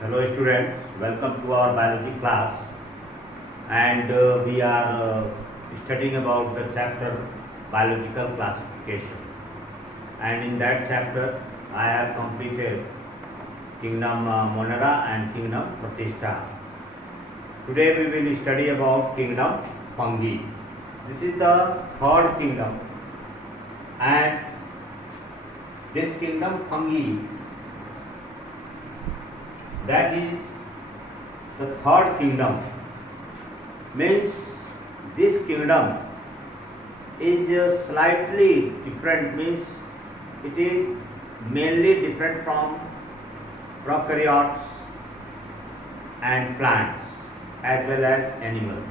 Hello students, welcome to our biology class and we are studying about the chapter biological classification, and in that chapter I have completed kingdom Monera and kingdom Protista. Today we will study about kingdom Fungi. This is the third kingdom, and this kingdom Fungi, that is the third kingdom, means this kingdom is slightly different, means it is mainly different from prokaryotes and plants as well as animals.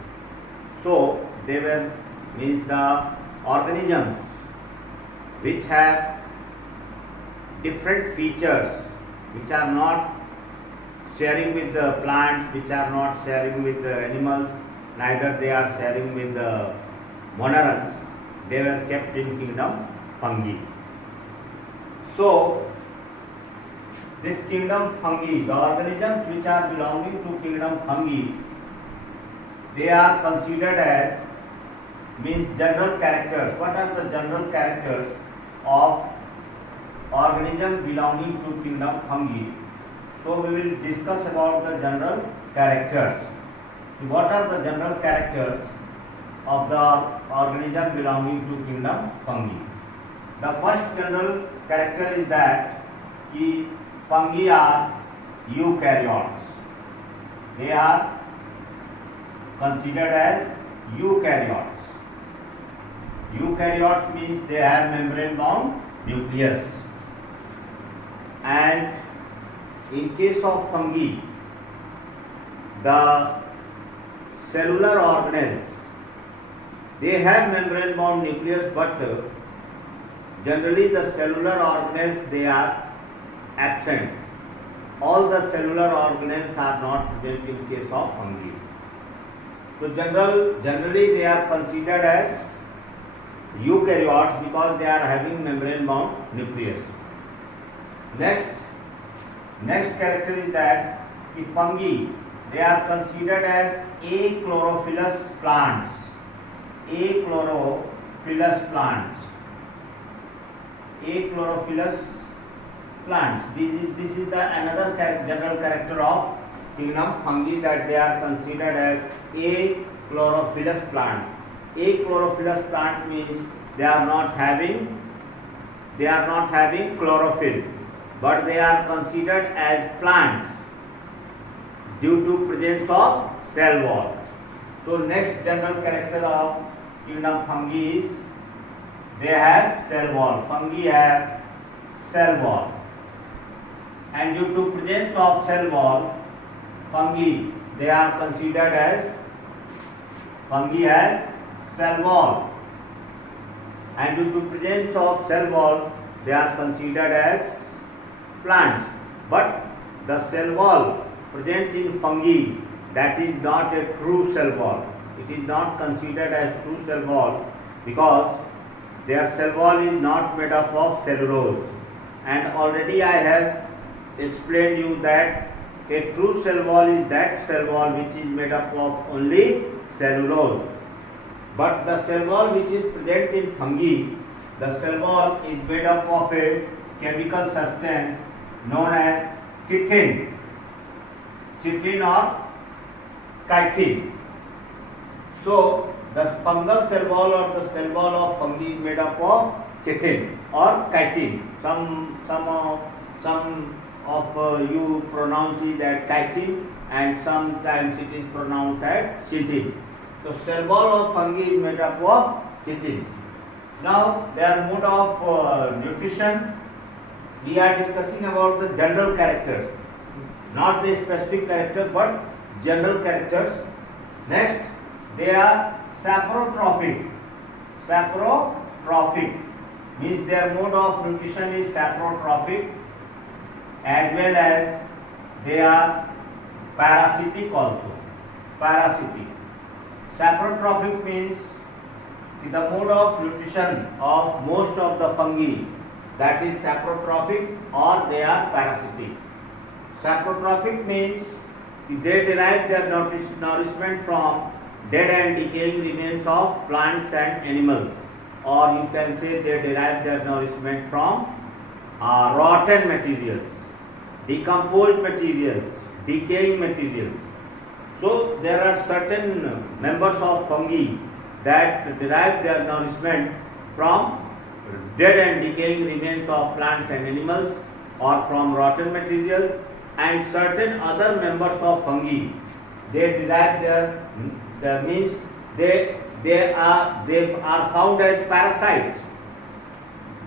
So they were, means the organisms which have different features, which are not sharing with the plants, which are not sharing with the animals, neither they are sharing with the monerans. They were kept in kingdom Fungi. So this kingdom Fungi, the organisms which are belonging to kingdom Fungi, they are considered as, means general characters. What are the general characters of organisms belonging to kingdom Fungi? So we will discuss about the general characters. What are the general characters of the organism belonging to kingdom Fungi? The first general character is that fungi are eukaryotes. They are considered as eukaryotes. Eukaryotes means they have membrane-bound nucleus, and in case of fungi, the cellular organelles, they have membrane-bound nucleus, but generally the cellular organelles, they are absent. All the cellular organelles are not present in case of fungi. So generally they are considered as eukaryotes because they are having membrane-bound nucleus. Next character is that the fungi, they are considered as achlorophyllous plants. Achlorophyllous plants. Achlorophyllous plants. This is the another general character of kingdom Fungi, that they are considered as achlorophyllous plant. Achlorophyllous plant means they are not having chlorophyll, but they are considered as plants due to presence of cell wall. So next general character of kingdom Fungi is they have cell wall. Fungi have cell wall, and due to presence of cell wall, fungi, they are considered as fungi have cell wall, and due to presence of cell wall, they are considered as plants. But the cell wall present in fungi, that is not a true cell wall. It is not considered as true cell wall because their cell wall is not made up of cellulose. And already I have explained you that a true cell wall is that cell wall which is made up of only cellulose. But the cell wall which is present in fungi, the cell wall is made up of a chemical substance known as chitin or chitin. So the fungal cell wall or the cell wall of fungi is made up of chitin or chitin. Some of you pronounce it as chitin, and sometimes it is pronounced as chitin. So cell wall of fungi is made up of chitin. Now their mode of nutrition, we are discussing about the general characters, not the specific characters but general characters. Next, they are saprotrophic. Saprotrophic means their mode of nutrition is saprotrophic, as well as they are parasitic also. Parasitic. Saprotrophic means the mode of nutrition of most of the fungi, that is saprotrophic or they are parasitic. Saprotrophic means they derive their nourishment from dead and decaying remains of plants and animals, or you can say they derive their nourishment from rotten materials, decomposed materials, decaying materials. So there are certain members of fungi that derive their nourishment from dead and decaying remains of plants and animals or from rotten materials, and certain other members of fungi they derive their means they are found as parasites.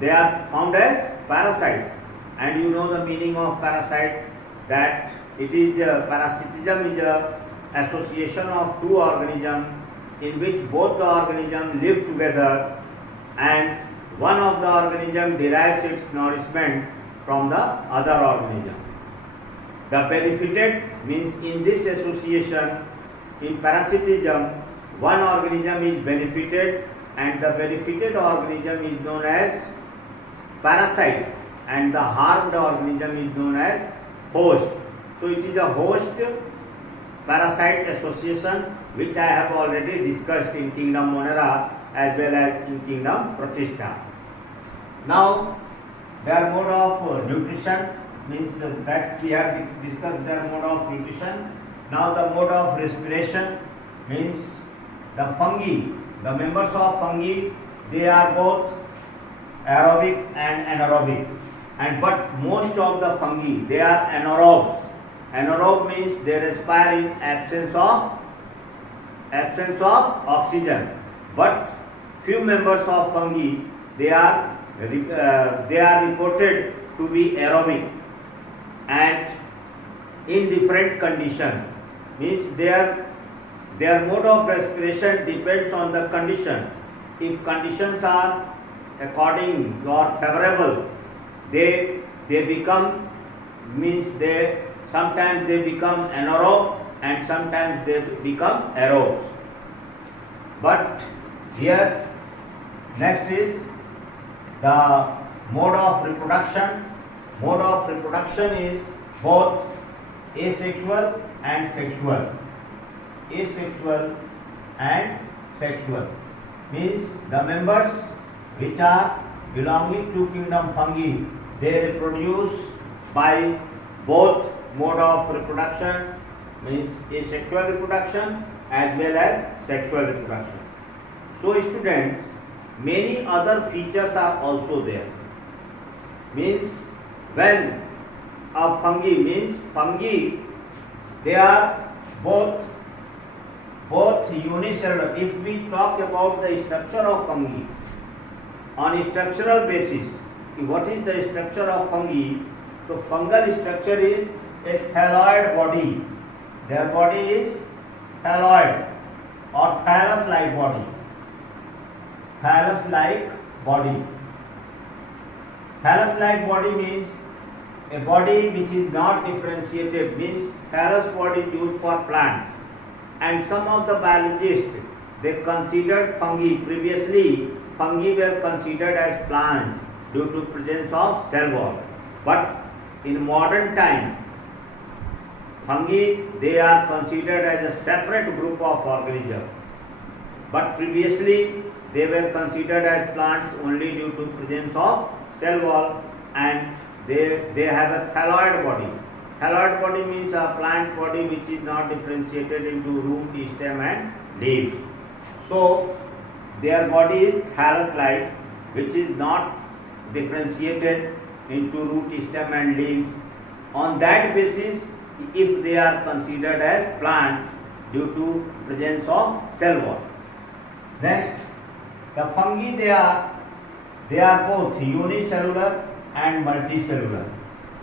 They are found as parasite, and you know the meaning of parasite, that it is parasitism is a association of two organisms in which both the organisms live together and one of the organism derives its nourishment from the other organism. The benefited means in this association, in parasitism, one organism is benefited and the benefited organism is known as parasite and the harmed organism is known as host. So it is a host parasite association which I have already discussed in Kingdom Monera as well as in Kingdom Pratishta. Now their mode of nutrition means that we have discussed their mode of nutrition. Now the mode of respiration means the fungi, the members of fungi, they are both aerobic and anaerobic, and but most of the fungi they are anaerobes. Anaerobe means they respire in absence of oxygen, but few members of fungi they are reported to be aerobic and in different condition, means their mode of respiration depends on the condition. If conditions are according or favorable, they become, means they sometimes they become anaerobe and sometimes they become aerobes. But here next is the mode of reproduction. Mode of reproduction is both asexual and sexual. Asexual and sexual means the members which are belonging to kingdom fungi, they reproduce by both mode of reproduction, means asexual reproduction as well as sexual reproduction. So students, many other features are also there. Means when a fungi, means fungi, they are both unicellular. If we talk about the structure of fungi on a structural basis, what is the structure of fungi? So fungal structure is a thalloid body. Their body is thalloid or thallus-like body. Thallus-like body. Thallus-like body means a body which is not differentiated, means thallus body used for plant. And some of the biologists, they considered fungi, previously fungi were considered as plants due to presence of cell wall. But in modern time, fungi, they are considered as a separate group of organisms. But previously they were considered as plants only due to presence of cell wall, and they have a thalloid body. Thalloid body means a plant body which is not differentiated into root, stem and leaves. So their body is thallus-like, which is not differentiated into root, stem and leaves. On that basis, if they are considered as plants due to presence of cell wall. Next, the fungi, they are both unicellular and multicellular,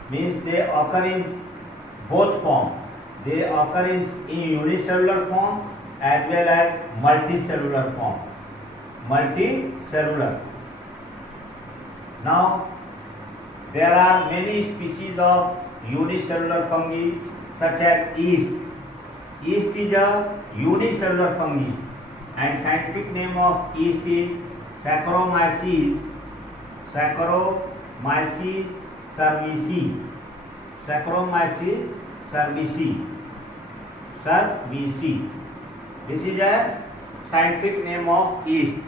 means they occur in both forms. They occur in unicellular form as well as multicellular form. Multicellular. Now there are many species of unicellular fungi such as yeast. Yeast is a unicellular fungi and scientific name of yeast is Saccharomyces cerevisiae. Saccharomyces cerevisiae. Cerevisiae. This is a scientific name of yeast.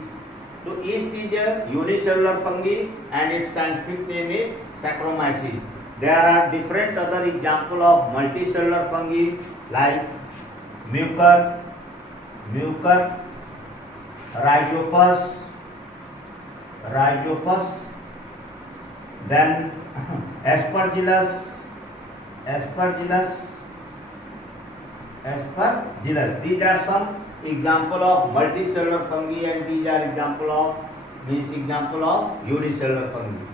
So yeast is a unicellular fungi and its scientific name is Saccharomyces. There are different other examples of multicellular fungi like Mucor, Rhizopus, then Aspergillus. These are some example of multicellular fungi and these are example of unicellular fungi.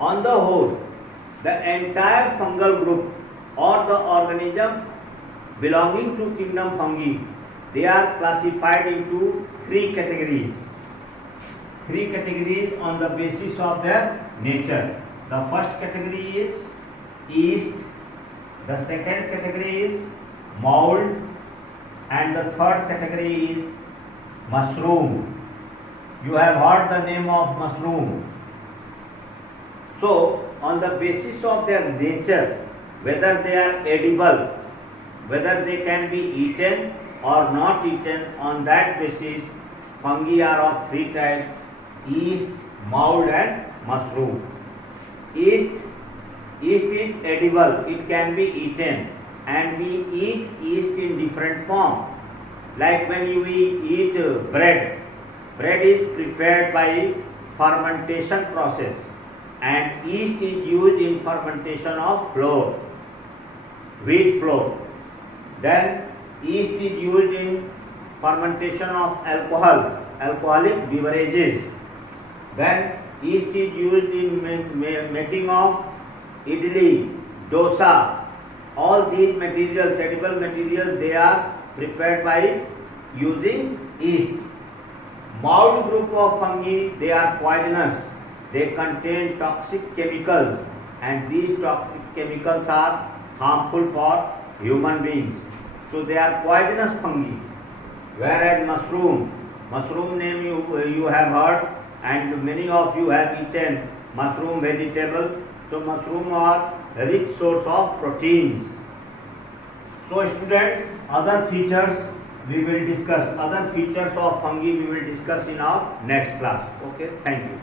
On the whole, the entire fungal group or the organism belonging to kingdom fungi, they are classified into three categories. Three categories on the basis of their nature. The first category is yeast, the second category is mold, and the third category is mushroom. You have heard the name of mushroom. So, on the basis of their nature, whether they are edible, whether they can be eaten or not eaten, on that basis, fungi are of three types: yeast, mold, and mushroom. Yeast is edible, it can be eaten, and we eat yeast in different form. Like when we eat bread is prepared by fermentation process, and yeast is used in fermentation of flour, wheat flour. Then yeast is used in fermentation of alcoholic beverages. Then yeast is used in making of idli, dosa. All these materials, edible materials, they are prepared by using yeast. Mold group of fungi, they are poisonous. They contain toxic chemicals, and these toxic chemicals are harmful for human beings. So they are poisonous fungi. Whereas mushroom name you have heard, and many of you have eaten mushroom vegetable. So mushroom are a rich source of proteins. So students, other features we will discuss. Other features of fungi we will discuss in our next class. Okay, thank you.